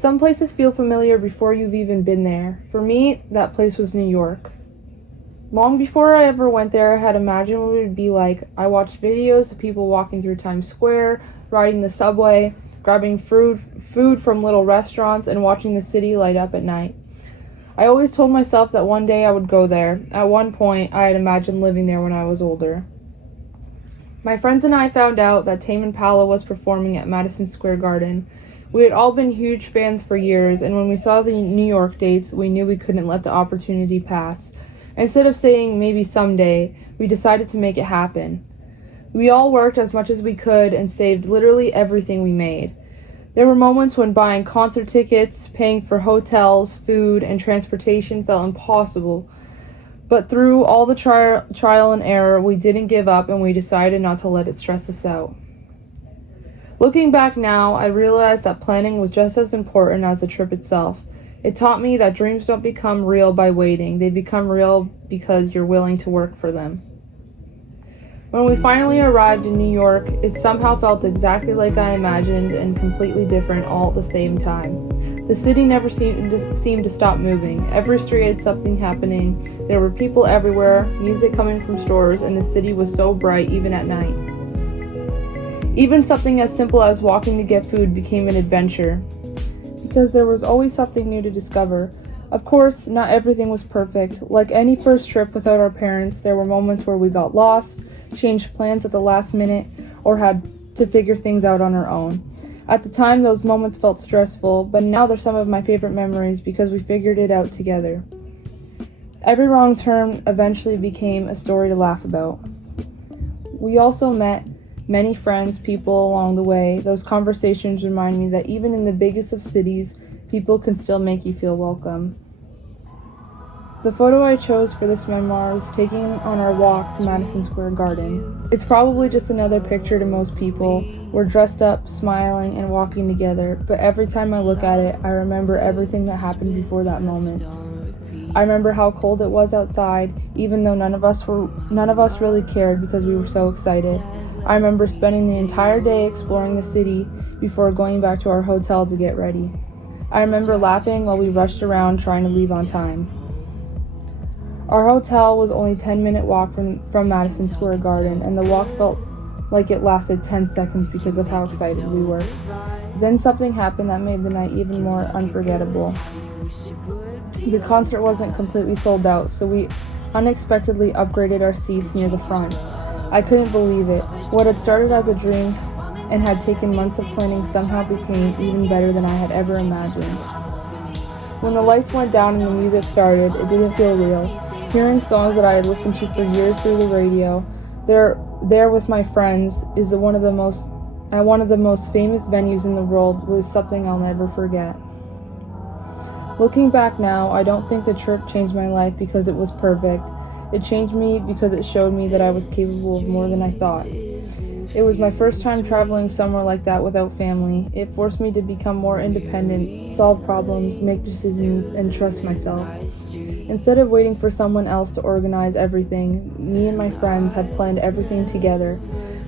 Some places feel familiar before you've even been there. For me, that place was New York. Long before I ever went there, I had imagined what it would be like. I watched videos of people walking through Times Square, riding the subway, grabbing food from little restaurants, and watching the city light up at night. I always told myself that one day I would go there. At one point, I had imagined living there when I was older. My friends and I found out that Tame Impala was performing at Madison Square Garden. We had all been huge fans for years, and when we saw the New York dates, we knew we couldn't let the opportunity pass. Instead of saying maybe someday, we decided to make it happen. We all worked as much as we could and saved literally everything we made. There were moments when buying concert tickets, paying for hotels, food, and transportation felt impossible. But through all the trial and error, we didn't give up, and we decided not to let it stress us out. Looking back now, I realized that planning was just as important as the trip itself. It taught me that dreams don't become real by waiting. They become real because you're willing to work for them. When we finally arrived in New York, it somehow felt exactly like I imagined and completely different all at the same time. The city never seemed to stop moving. Every street had something happening. There were people everywhere, music coming from stores, and the city was so bright even at night. Even something as simple as walking to get food became an adventure, because there was always something new to discover. Of course, not everything was perfect. Like any first trip without our parents, there were moments where we got lost, changed plans at the last minute, or had to figure things out on our own. At the time, those moments felt stressful, but now they're some of my favorite memories because we figured it out together. Every wrong turn eventually became a story to laugh about. We also met many friends, people along the way. Those conversations remind me that even in the biggest of cities, people can still make you feel welcome. The photo I chose for this memoir was taken on our walk to Madison Square Garden. It's probably just another picture to most people. We're dressed up, smiling, and walking together, but every time I look at it, I remember everything that happened before that moment. I remember how cold it was outside, even though none of us really cared because we were so excited. I remember spending the entire day exploring the city before going back to our hotel to get ready. I remember laughing while we rushed around trying to leave on time. Our hotel was only a 10-minute walk from Madison Square Garden, and the walk felt like it lasted 10 seconds because of how excited we were. Then something happened that made the night even more unforgettable. The concert wasn't completely sold out, so we unexpectedly upgraded our seats near the front. I couldn't believe it. What had started as a dream and had taken months of planning somehow became even better than I had ever imagined. When the lights went down and the music started, it didn't feel real. Hearing songs that I had listened to for years through the radio, there with my friends, is one of the most famous venues in the world, was something I'll never forget. Looking back now, I don't think the trip changed my life because it was perfect. It changed me because it showed me that I was capable of more than I thought. It was my first time traveling somewhere like that without family. It forced me to become more independent, solve problems, make decisions, and trust myself. Instead of waiting for someone else to organize everything, me and my friends had planned everything together.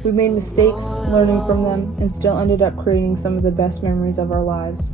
We made mistakes, learning from them, and still ended up creating some of the best memories of our lives.